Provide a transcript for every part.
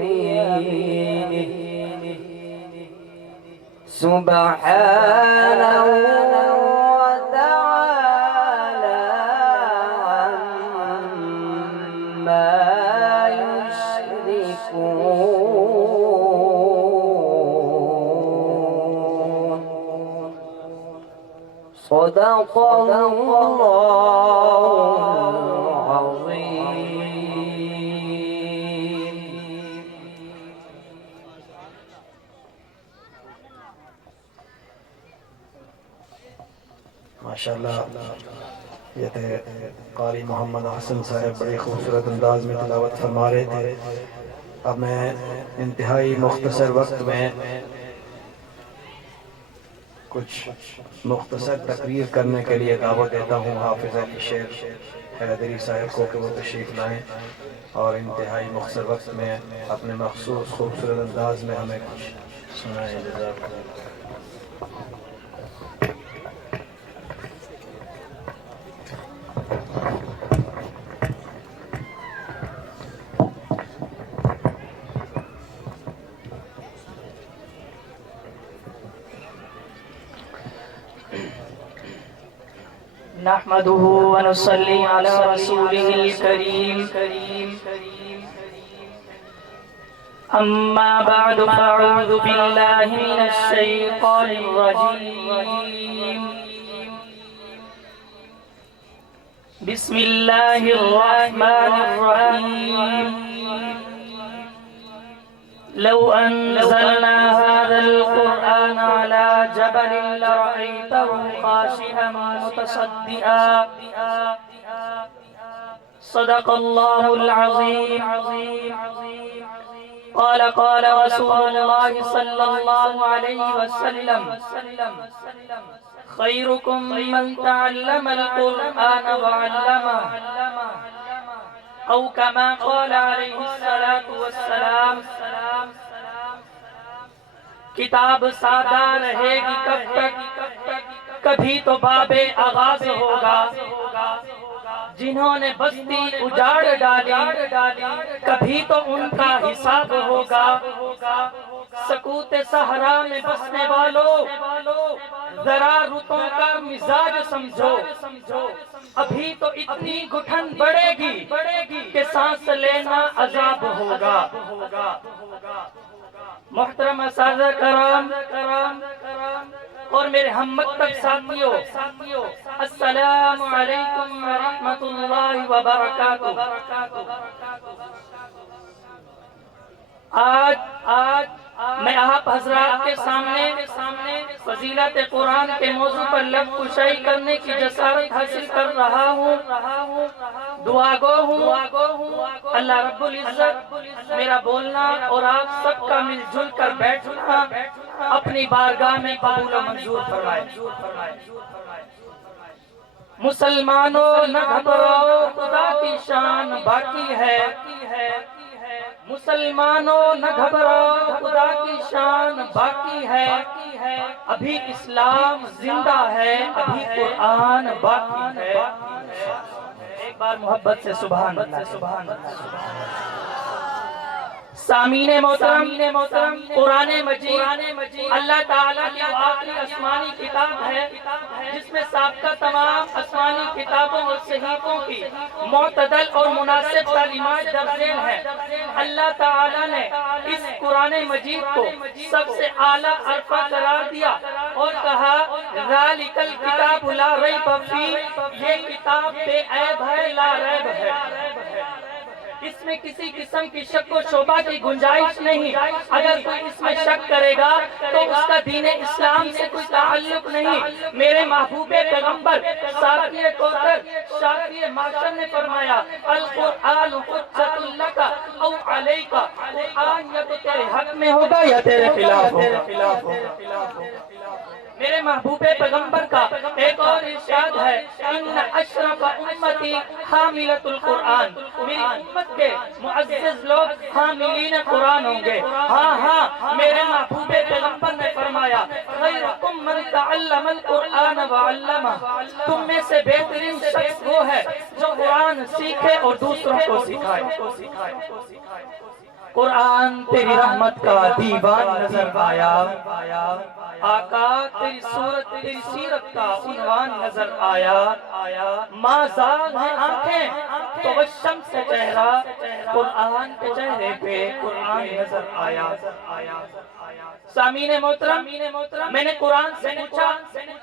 بيمينه سبحانه وتعالى عما يشركون صدق الله العظيم. ماشاءاللہ یہ تھے قاری محمد حسن صاحب، بڑی خوبصورت انداز میں تلاوت فرما رہے تھے. اب میں انتہائی مختصر وقت میں کچھ مختصر تقریر کرنے کے لیے دعوت دیتا ہوں حافظ علی شیر حیدری صاحب کو کہ وہ تشریف لائیں اور انتہائی مختصر وقت میں اپنے مخصوص خوبصورت انداز میں ہمیں کچھ سنائیں. جزاک اللہ. نحمده ونصلي على رسوله الكريم. أما بعد فأعوذ بالله من الشيطان الرجيم. بسم الله الرحمن الرحيم. لو أنزلنا هذا القرآن على جبل لرأيته خاشعا متصدعا. صدق الله العظيم. قال رسول الله صلى الله عليه وسلم خيركم من تعلم القرآن وعلمه أو كما قال عليه الصلاة والسلام. کتاب سادہ رہے گی کب تک، کبھی تو باب آغاز ہوگا. جنہوں نے بستی اجاڑ ڈالی کبھی تو ان کا حساب ہوگا. سکوت صحرا میں بسنے والوں ذرا رتوں کا مزاج سمجھو. ابھی تو اتنی گٹھن بڑھے گی کہ سانس لینا عذاب ہوگا. محترم اساتذہ کرام اور میرے ہم مکتب ساتھیوں، السلام علیکم ورحمۃ اللہ وبرکاتہ. آج میں آپ حضرات کے سامنے فضیلت قرآن کے موضوع پر لب کشائی کرنے کی جسارت حاصل کر رہا ہوں. دعا گو ہوں اللہ رب العزت میرا بولنا اور آپ سب کا مل جل کر بیٹھنا اپنی بارگاہ میں قبول و منظور فرمائے. مسلمانوں نہ گھبراؤ، خدا کی شان باقی ہے. مسلمانوں نہ گھبراؤ، خدا کی شان باقی ہے. ابھی اسلام زندہ ہے، ابھی قرآن باقی ہے. ایک بار محبت سے سبحان اللہ. سامعین محترم، قرآن مجید اللہ تعالیٰ کی آخری آسمانی کتاب ہے جس میں سابقہ تمام آسمانی کتابوں اور صحیفوں کی معتدل اور مناسب تعلیمات درج ذیل ہیں. اللہ تعالیٰ نے اس قرآن مجید کو سب سے اعلیٰ عرفہ قرار دیا اور کہا ذالک الکتاب لا ریب فیہ، یہ کتاب بے عیب ہے، لا ریب ہے. اس میں کسی قسم کی شک و شبہ کی گنجائش نہیں. اگر کوئی اس میں شک کرے گا تو اس کا دین اسلام سے کوئی تعلق نہیں. میرے محبوب پیغمبر صافی کوثر شافی معاشر نے فرمایا القرآن حجت لک او علیک، قرآن یا تو تیرے حق میں ہوگا یا تیرے خلاف ہوگا. میرے محبوب پیغمبر کا ایک اور ارشاد ہے ان اشرف امتی حاملۃ القرآن، میری امت کے معزز لوگ حاملین قرآن ہوں گے. ہاں میرے محبوب پیغمبر نے فرمایا خیرکم من تعلم القرآن وعلمہ، تم میں سے بہترین شخص وہ ہے جو قرآن سیکھے اور دوسروں کو سکھائے۔ قرآن تیری رحمت کا دیوان نظر آیا، آقا تیری صورت تیری سیرت کا عنوان نظر آیا، ماں زاغ ہے آنکھیں تو وہ شمس سے چہرہ، قرآن کے چہرے پہ قرآن نظر آیا۔ سامعین محترم، میں نے قرآن سے پوچھا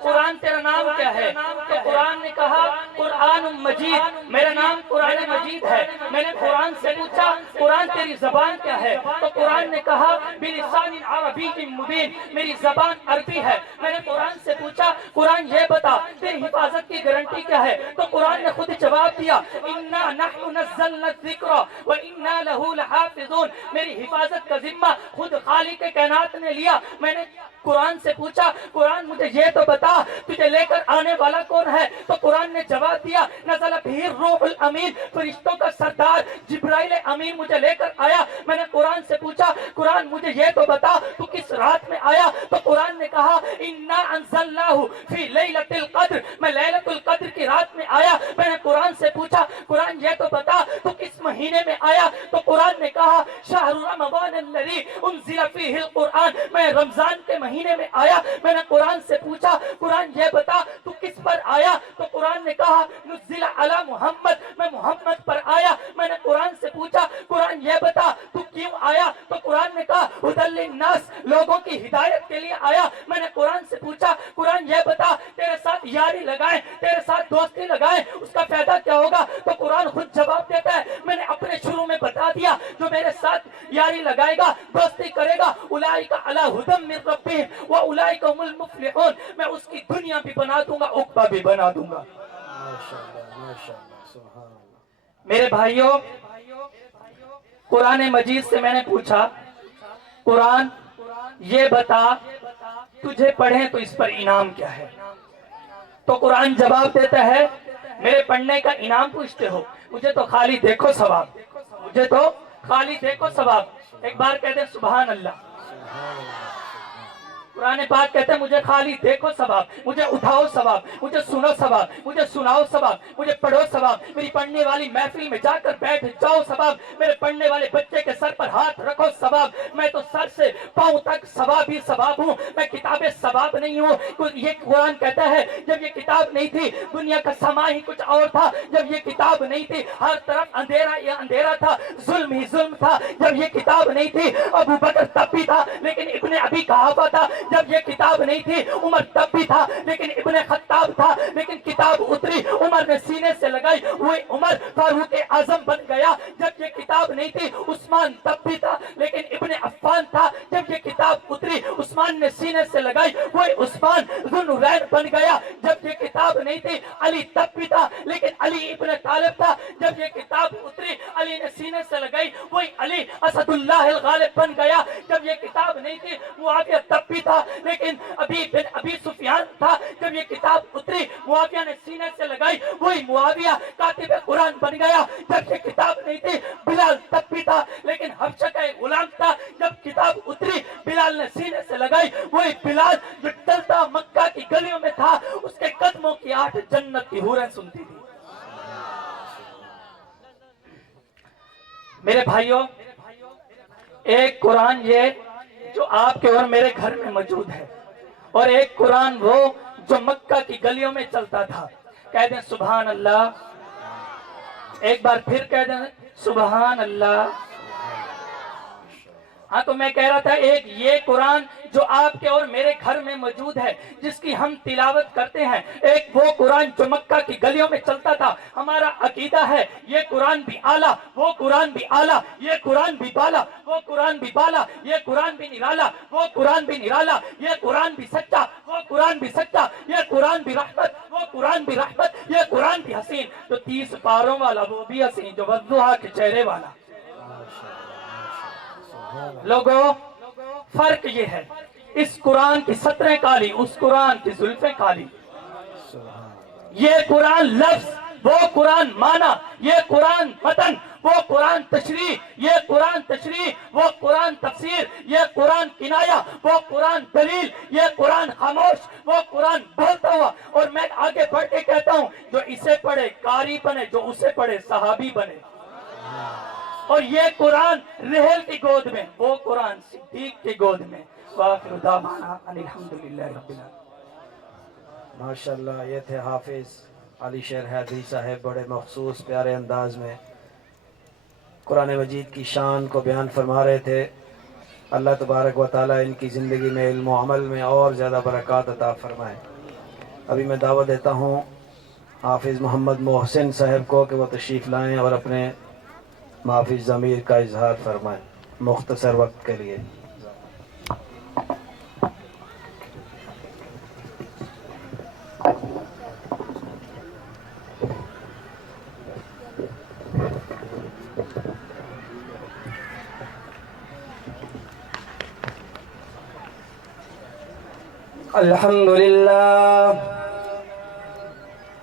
قرآن تیرا نام کیا ہے؟ تو قرآن نے کہا قرآن مجید، میرا نام قرآن مجید ہے۔ میں نے قرآن سے پوچھا قرآن تیری زبان کیا ہے؟ تو قرآن نے کہا بلسان عربی مبین، میری زبان عربی ہے۔ میں نے قرآن سے پوچھا قرآن یہ بتا تیری حفاظت کی گارنٹی کیا ہے؟ تو قرآن نے خود جواب دیا انا نحن نزلنا الذکر وانا لہ لحافظون، میری حفاظت کا ذمہ خود خالق کائنات نے لیا۔ میں نے قرآن سے پوچھا قرآن مجھے یہ تو بتا تجھے لے کر آنے والا کون ہے؟ تو قرآن نے جواب دیا نزل بہ الروح الامین، فرشتوں کا سردار جبرائیل امین مجھے لے کر آیا۔ میں نے قرآن سے پوچھا قرآن مجھے یہ تو بتا تو کس رات میں آیا؟ تو قرآن نے کہا انا انزلناہ فی لیلۃ القدر، میں لیلۃ القدر کی رات میں آیا۔ میں نے قرآن سے پوچھا قرآن یہ تو بتا تو کس مہینے میں آیا؟ تو قرآن نے کہا شہر رمضان الذی انزل فیہ القرآن، میں رمضان کے مہینے میں آیا۔ میں نے قرآن سے پوچھا قرآن یہ بتا تو کس پر آیا؟ تو قرآن نے کہا نزل علی محمد، میں محمد پر آیا۔ میں نے قرآن سے پوچھا قرآن یہ بتا تو کیوں آیا؟ تو قرآن نے کہا ھدی للناس، لوگوں کی ہدایت کے لیے آیا۔ میں نے قرآن سے پوچھا قرآن یہ بتا تیرے ساتھ یاری لگائیں، تیرے ساتھ دوستی لگائیں اس کا فائدہ کیا ہوگا؟ تو قرآن خود جواب دیتا ہے میں نے اپنے شروع میں بتا دیا جو میرے ساتھ یاری لگائے گا دوستی کرے گا اولئک علی ھدی من ربہم واولئک هم المفلحون، میں اس کی دنیا بھی بنا دوں گا عقبہ بھی بنا دوں گا۔ میرے بھائیوں قرآن مجید سے میں نے پوچھا قرآن یہ بتا تجھے پڑھیں تو اس پر انعام کیا ہے؟ تو قرآن جواب دیتا ہے میرے پڑھنے کا انعام پوچھتے ہو، مجھے تو خالی دیکھو ثواب، مجھے تو خالی دیکھو ثواب۔ ایک بار کہتے ہیں سبحان اللہ۔ قرآن پاک کہتے ہیں مجھے خالی دیکھو ثواب، مجھے اٹھاؤ ثواب، مجھے سنو ثواب، مجھے سناؤ ثواب، مجھے پڑھو ثواب، میری پڑھنے والی محفل میں جا کر بیٹھ جاؤ ثواب، میرے پڑھنے والے بچے کے سر پر ہاتھ رکھو ثواب۔ میں تو سر سے پاؤں تک ثواب ہی ثواب ہوں، میں کتاب ثواب نہیں ہوں۔ یہ قرآن کہتا ہے جب یہ کتاب نہیں تھی دنیا کا سما ہی کچھ اور تھا، جب یہ کتاب نہیں تھی ہر طرف اندھیرا یا اندھیرا تھا، ظلم ہی ظلم تھا۔ جب یہ کتاب نہیں تھی ابو بکر تب بھی تھا لیکن ابن ابی قحافہ تھا، جب یہ کتاب نہیں تھی عمر تب بھی تھا لیکن ابن خطاب تھا، لیکن کتاب اتری عمر نے سینے سے لگائی وہ عمر فاروق اعظم بن گیا۔ جب یہ کتاب نہیں تھی عثمان تب بھی تھا لیکن ابن عفان تھا، جب یہ کتاب اتری عثمان نے سینے سے لگائی وہ عثمان ذو النورین بن گیا۔ جب یہ کتاب نہیں تھی علی تب بھی تھا لیکن علی ابن طالب تھا، جب یہ کتاب اتری علی نے سینے سے لگائی وہی علی اسد اللہ الغالب بن گیا۔ جب یہ کتاب نہیں تھی معاویہ تب بھی تھا لیکن ابی سفیان تھا، جب یہ کتاب اتری معاویہ نے سینے سے لگائی وہی معاویہ کاتب قرآن بن گیا۔ جب یہ کتاب نہیں تھی بلال تب بھی تھا لیکن حبشہ کا ایک غلام تھا، جب کتاب اتری بلال نے سینے سے لگائی وہی بلال جو چلتا مکہ کی گلیوں میں تھا، اس کے قدموں کی 8 جنت کی حوریں سنتی تھی۔ میرے بھائیوں ایک قرآن یہ جو آپ کے اور میرے گھر میں موجود ہے اور ایک قرآن وہ جو مکہ کی گلیوں میں چلتا تھا۔ کہہ دیں سبحان اللہ، ایک بار پھر کہہ دیں سبحان اللہ۔ ہاں تو میں کہہ رہا تھا ایک یہ قرآن جو آپ کے اور میرے گھر میں موجود ہے جس کی ہم تلاوت کرتے ہیں، ایک وہ قرآن جو مکہ کی گلیوں میں چلتا تھا۔ ہمارا عقیدہ ہے یہ قرآن بھی اعلیٰ، وہ قرآن بھی اعلیٰ، یہ قرآن بھی بالا، وہ قرآن بھی بالا، یہ قرآن بھی نرالا، وہ قرآن بھی نرالا، یہ قرآن بھی سچا، وہ قرآن بھی سچا، یہ قرآن بھی رحمت، وہ قرآن بھی رحمت، یہ قرآن بھی حسین، جو 30 پاروں والا وہ بھی حسین، جو والضحیٰ کے چہرے والا۔ لوگوں فرق یہ ہے اس قرآن کی 17 کالی، اس قرآن کی زلفیں کالی۔ یہ قرآن لفظ، وہ قرآن معنی، یہ قرآن متن، وہ قرآن تشریح، یہ قرآن تشریح، وہ قرآن تفسیر، یہ قرآن کنایہ، وہ قرآن دلیل، یہ قرآن خاموش، وہ قرآن بولتا ہوا۔ اور میں آگے بڑھ کے کہتا ہوں جو اسے پڑھے قاری بنے، جو اسے اور یہ قرآن رحل کی گود میں، وہ قرآن صدیق کی گود میں۔ وآخر دعوانا ان الحمدللہ رب العالمین۔ ماشاءاللہ، یہ تھے حافظ علی شیر حیدری صاحب، بڑے مخصوص پیارے انداز میں قرآن مجید کی شان کو بیان فرما رہے تھے۔ اللہ تبارک و تعالیٰ ان کی زندگی میں، علم و عمل میں اور زیادہ برکات عطا فرمائے۔ ابھی میں دعوت دیتا ہوں حافظ محمد محسن صاحب کو کہ وہ تشریف لائیں اور اپنے معافی ضمیر کا اظہار فرمائیں مختصر وقت کے لیے۔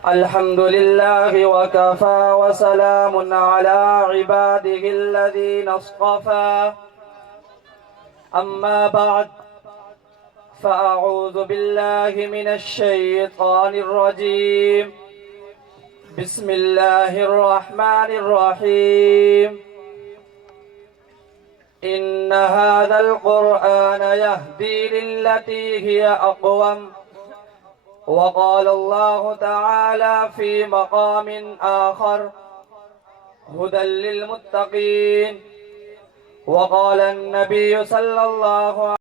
الحمد لله وكفى وسلام على عباده الذين اصطفى أما بعد فأعوذ بالله من الشيطان الرجيم بسم الله الرحمن الرحيم إن هذا القرآن يهدي للتي هي أقوم وقال الله تعالى في مقام آخر هدى للمتقين وقال النبي صلى الله عليه وسلم